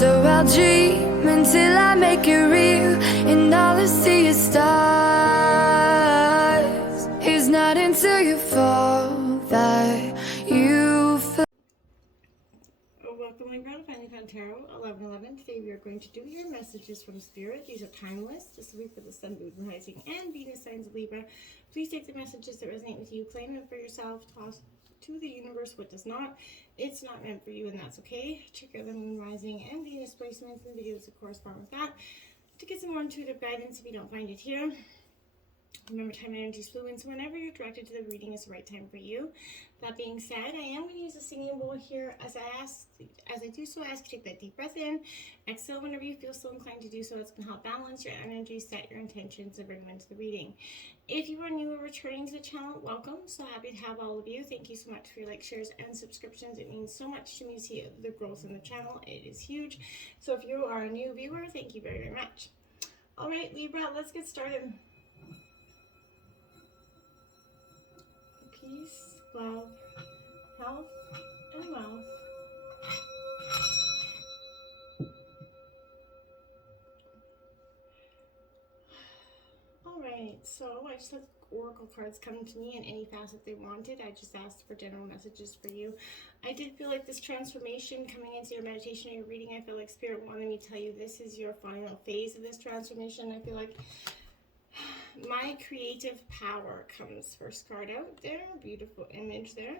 So I'll dream until I make it real, and all I see is stars. It's not until you fall that you feel. Welcome, Libra Redefine Tarot 1111. Today we are going to do your messages from Spirit. These are timeless. This will be for the Sun, Moon, Rising, and Venus signs of Libra. Please take the messages that resonate with you, claim them for yourself, toss to the universe what does not. It's not meant for you, and that's okay. Check out the Moon, Rising, and Venus placements and videos that correspond with that to get some more intuitive guidance if you don't find it here. Remember, time and energy is fluid, so whenever you're directed to the reading is the right time for you. That being said, I am going to use a singing bowl here. As I do so, I ask you to take that deep breath in. Exhale whenever you feel so inclined to do so. It's going to help balance your energy, set your intentions, and bring them into the reading. If you are new or returning to the channel, welcome. So happy to have all of you. Thank you so much for your likes, shares, and subscriptions. It means so much to me to see the growth in the channel. It is huge. So if you are a new viewer, thank you very, very much. All right, Libra, let's get started. Peace, love, health, and wealth. Alright, so I just had oracle cards come to me in any facet they wanted. I just asked for general messages for you. I did feel like this transformation coming into your meditation or your reading, I feel like Spirit wanted me to tell you this is your final phase of this transformation. I feel like my creative power comes first card out there. Beautiful image there.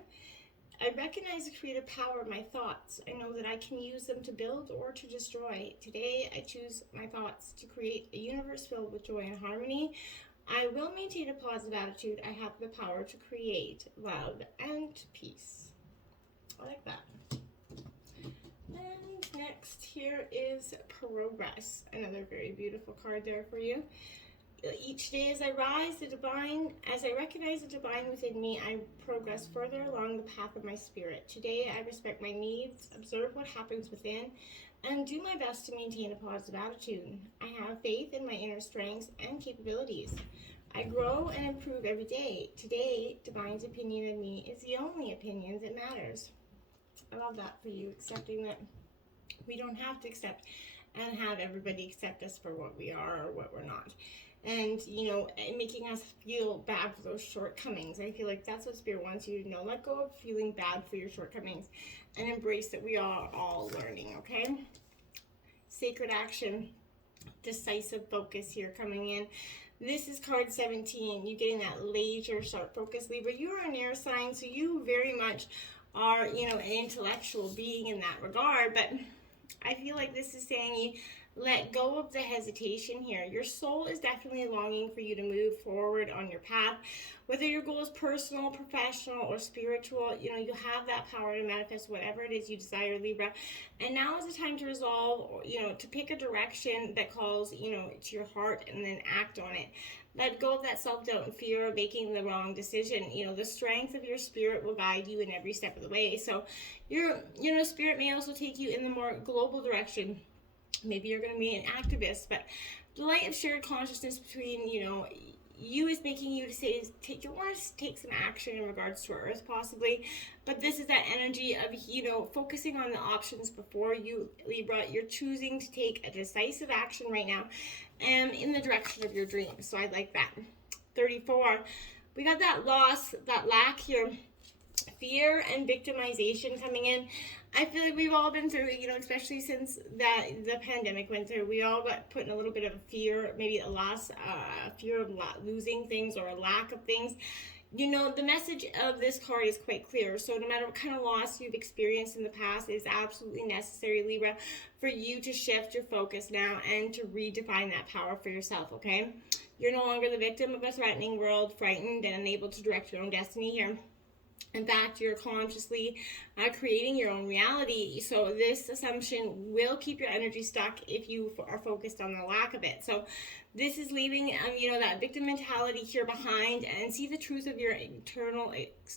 I recognize the creative power of my thoughts. I know that I can use them to build or to destroy. Today, I choose my thoughts to create a universe filled with joy and harmony. I will maintain a positive attitude. I have the power to create love and peace. I like that. And next here is Progress. Another very beautiful card there for you. Each day as I rise, as I recognize the divine within me, I progress further along the path of my spirit. Today, I respect my needs, observe what happens within, and do my best to maintain a positive attitude. I have faith in my inner strengths and capabilities. I grow and improve every day. Today, divine's opinion of me is the only opinion that matters. I love that for you, accepting that we don't have to accept and have everybody accept us for what we are or what we're not. And, you know, making us feel bad for those shortcomings. I feel like that's what Spirit wants you to know. Let go of feeling bad for your shortcomings and embrace that we are all learning, okay? Sacred action, decisive focus here coming in. This is card 17. You getting that laser sharp focus, Libra. You are an air sign, so you very much are, you know, an intellectual being in that regard. But I feel like this is saying you let go of the hesitation here. Your soul is definitely longing for you to move forward on your path. Whether your goal is personal, professional, or spiritual, you know, you have that power to manifest whatever it is you desire, Libra. And now is the time to resolve, you know, to pick a direction that calls, you know, to your heart and then act on it. Let go of that self-doubt and fear of making the wrong decision. You know, the strength of your spirit will guide you in every step of the way. So your, you know, spirit may also take you in the more global direction. Maybe you're going to be an activist, but the light of shared consciousness between, you know, you is making you to say, you want to take some action in regards to Earth possibly, but this is that energy of, you know, focusing on the options before you, Libra. You're choosing to take a decisive action right now and in the direction of your dreams. So I like that. 34. We got that loss, that lack here. Fear and victimization coming in. I feel like we've all been through it, you know, especially since the pandemic went through. We all got put in a little bit of fear, maybe a loss, fear of losing things or a lack of things. You know, the message of this card is quite clear. So no matter what kind of loss you've experienced in the past, it is absolutely necessary, Libra, for you to shift your focus now and to redefine that power for yourself, okay? You're no longer the victim of a threatening world, frightened and unable to direct your own destiny here. In fact, you're consciously creating your own reality. So this assumption will keep your energy stuck if you are focused on the lack of it. So this is leaving, you know, that victim mentality here behind and see the truth of your internal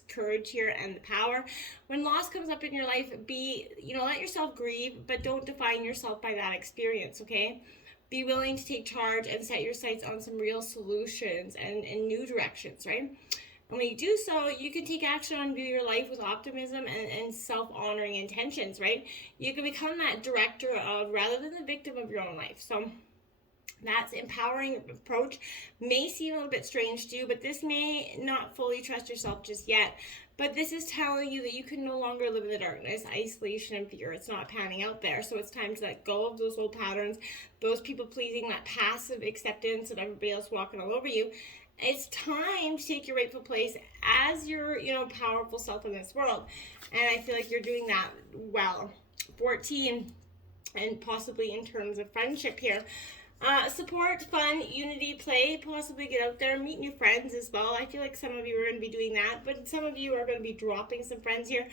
courage here and the power. When loss comes up in your life, let yourself grieve, but don't define yourself by that experience, okay? Be willing to take charge and set your sights on some real solutions and new directions, right? And when you do so, you can take action on your life with optimism and self-honoring intentions, right? You can become that director of, rather than the victim of your own life. So that's empowering approach may seem a little bit strange to you, but this may not fully trust yourself just yet. But this is telling you that you can no longer live in the darkness, isolation, and fear. It's not panning out there. So it's time to let go of those old patterns, those people pleasing, that passive acceptance of everybody else walking all over you. It's time to take your rightful place as your, powerful self in this world. And I feel like you're doing that well. 14, and possibly in terms of friendship here. Support, fun, unity, play, possibly get out there, meet new friends as well. I feel like some of you are going to be doing that, but some of you are going to be dropping some friends here.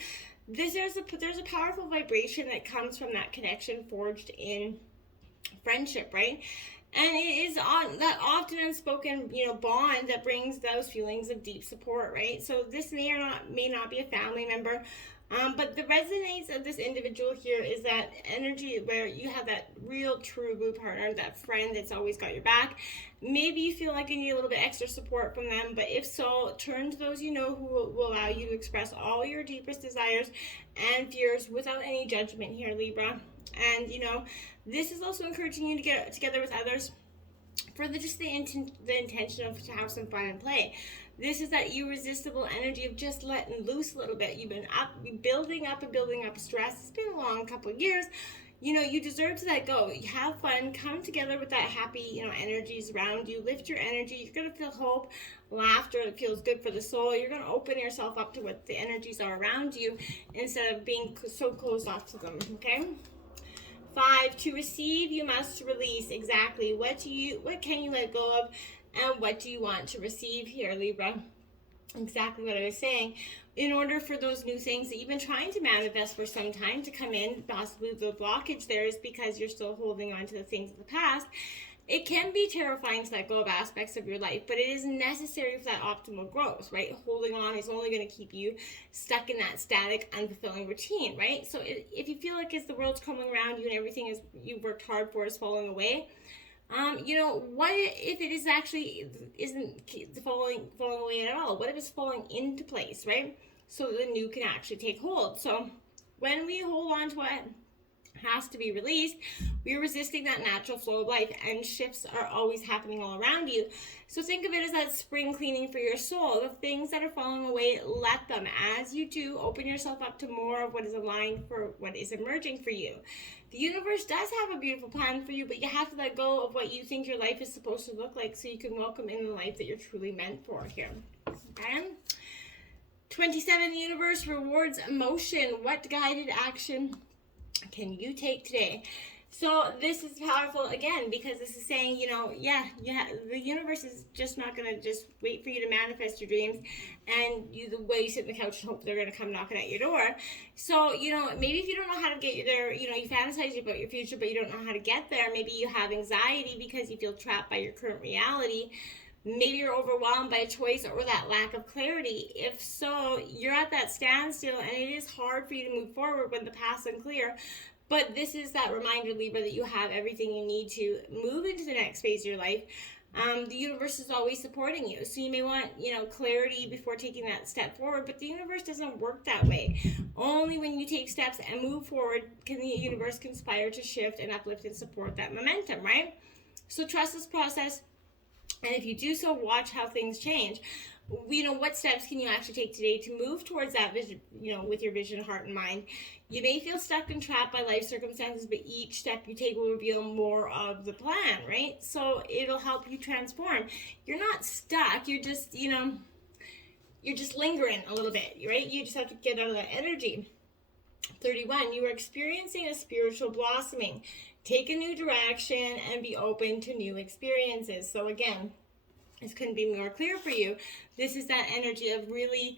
There's a powerful vibration that comes from that connection forged in friendship, right? And it is on that often unspoken, bond that brings those feelings of deep support, right? So this may not be a family member, but the resonance of this individual here is that energy where you have that real true blue partner, that friend that's always got your back. Maybe you feel like you need a little bit extra support from them, but if so, turn to those who will allow you to express all your deepest desires and fears without any judgment here, Libra. And this is also encouraging you to get together with others for the intention of to have some fun and play. This is that irresistible energy of just letting loose a little bit. You've been building up stress. It's been a long couple of years. You deserve to let go. You have fun. Come together with that happy, energies around you. Lift your energy. You're going to feel hope, laughter. It feels good for the soul. You're going to open yourself up to what the energies are around you instead of being so closed off to them, okay? 5, to receive, you must release. Exactly. What can you let go of, and what do you want to receive here, Libra? Exactly what I was saying. In order for those new things that you've been trying to manifest for some time to come in, possibly the blockage there is because you're still holding on to the things of the past. It can be terrifying to let go of aspects of your life, but it is necessary for that optimal growth, right? Holding on is only going to keep you stuck in that static, unfulfilling routine, right? So if you feel like as the world's coming around you and everything you've worked hard for is falling away, what if it isn't falling away at all? What if it's falling into place, right? So the new can actually take hold. So when we hold on to what has to be released, we're resisting that natural flow of life, and shifts are always happening all around you. So think of it as that spring cleaning for your soul. The things that are falling away, let them. As you do, open yourself up to more of what is aligned for what is emerging for you. The universe does have a beautiful plan for you, but you have to let go of what you think your life is supposed to look like so you can welcome in the life that you're truly meant for here. Okay? 27, the universe rewards emotion. What guided action can you take today? So this is powerful again because this is saying, the universe is just not going to just wait for you to manifest your dreams and the way you sit on the couch and hope they're going to come knocking at your door. So, maybe if you don't know how to get there, you fantasize about your future, but you don't know how to get there. Maybe you have anxiety because you feel trapped by your current reality. Maybe you're overwhelmed by a choice or that lack of clarity. If so, you're at that standstill and it is hard for you to move forward when the path's unclear. But this is that reminder, Libra, that you have everything you need to move into the next phase of your life. The universe is always supporting you. So you may want, clarity before taking that step forward, but the universe doesn't work that way. Only when you take steps and move forward can the universe conspire to shift and uplift and support that momentum, right? So trust this process. And if you do so, watch how things change. What steps can you actually take today to move towards that vision, with your vision, heart, and mind? You may feel stuck and trapped by life circumstances, but each step you take will reveal more of the plan, right? So it'll help you transform. You're not stuck. You're just, you're just lingering a little bit, right? You just have to get out of that energy. 31, you are experiencing a spiritual blossoming. Take a new direction and be open to new experiences. So again, this couldn't be more clear for you. This is that energy of really,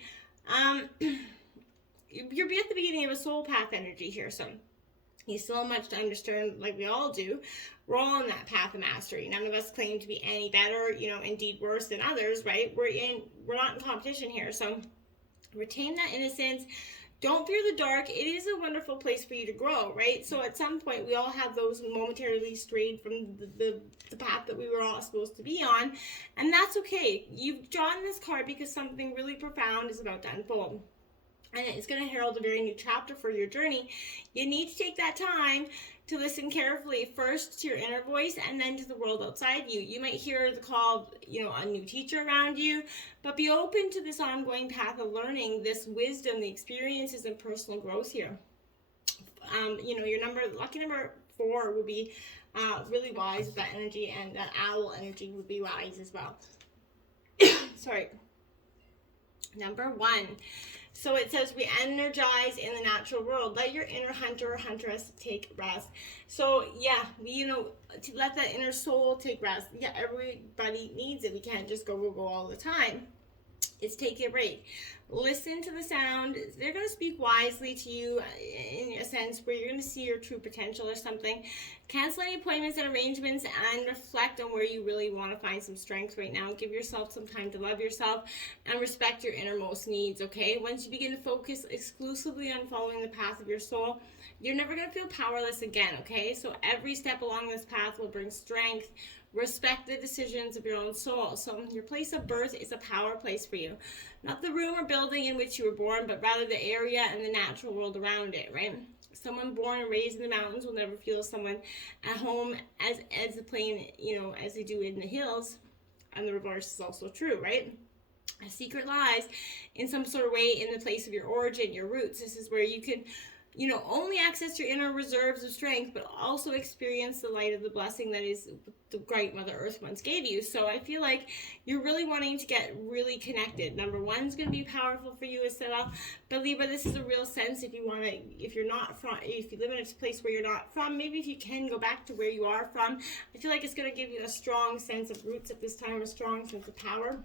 you're at the beginning of a soul path energy here. So you still have much to understand, like we all do. We're all on that path of mastery. None of us claim to be any better, indeed worse than others, right? We're not in competition here. So retain that innocence. Don't fear the dark. It is a wonderful place for you to grow, right? So at some point, we all have those momentarily strayed from the path that we were all supposed to be on, and that's okay. You've drawn this card because something really profound is about to unfold, and it's going to herald a very new chapter for your journey. You need to take that time to listen carefully, first to your inner voice and then to the world outside you. You might hear the call of, a new teacher around you, but be open to this ongoing path of learning, this wisdom, the experiences, and personal growth here. Your lucky number 4 will be really wise with that energy, and that owl energy would be wise as well. Sorry. Number 1. So it says, re-energize in the natural world. Let your inner hunter or huntress take rest. So yeah, to let that inner soul take rest. Yeah, everybody needs it. We can't just go all the time. It's take a break. Listen to the sound. They're going to speak wisely to you in a sense where you're going to see your true potential or something. Cancel any appointments and arrangements and reflect on where you really want to find some strength right now. Give yourself some time to love yourself and respect your innermost needs, okay? Once you begin to focus exclusively on following the path of your soul, you're never going to feel powerless again, okay? So every step along this path will bring strength. Respect the decisions of your own soul. So your place of birth is a power place for you. Not the room or building in which you were born, but rather the area and the natural world around it, right? Someone born and raised in the mountains will never feel someone at home as the plain, as they do in the hills. And the reverse is also true, right? A secret lies in some sort of way in the place of your origin, your roots. This is where you can only access your inner reserves of strength, but also experience the light of the blessing that is the great Mother Earth once gave you. So I feel like you're really wanting to get really connected. Number 1 is going to be powerful for you as well. But Libra, this is a real sense if you live in a place where you're not from, maybe if you can go back to where you are from, I feel like it's going to give you a strong sense of roots at this time, a strong sense of power.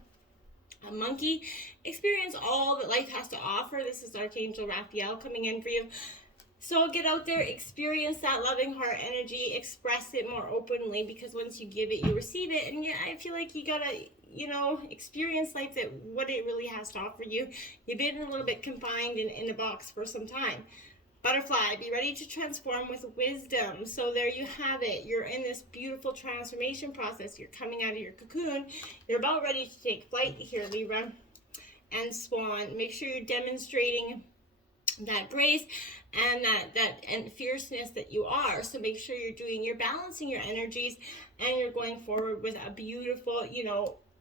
A monkey, experience all that life has to offer. This is Archangel Raphael coming in for you. So get out there, experience that loving heart energy, express it more openly, because once you give it, you receive it. And I feel like you gotta, experience life, that what it really has to offer you. You've been a little bit confined in a box for some time. Butterfly, be ready to transform with wisdom. So there you have it. You're in this beautiful transformation process. You're coming out of your cocoon. You're about ready to take flight here, Libra. And Swan, make sure you're demonstrating that grace and that fierceness that you are. So make sure you're balancing your energies, and you're going forward with a beautiful,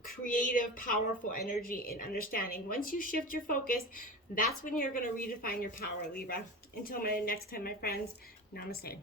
creative, powerful energy and understanding. Once you shift your focus, that's when you're going to redefine your power, Libra. Until next time, my friends, namaste.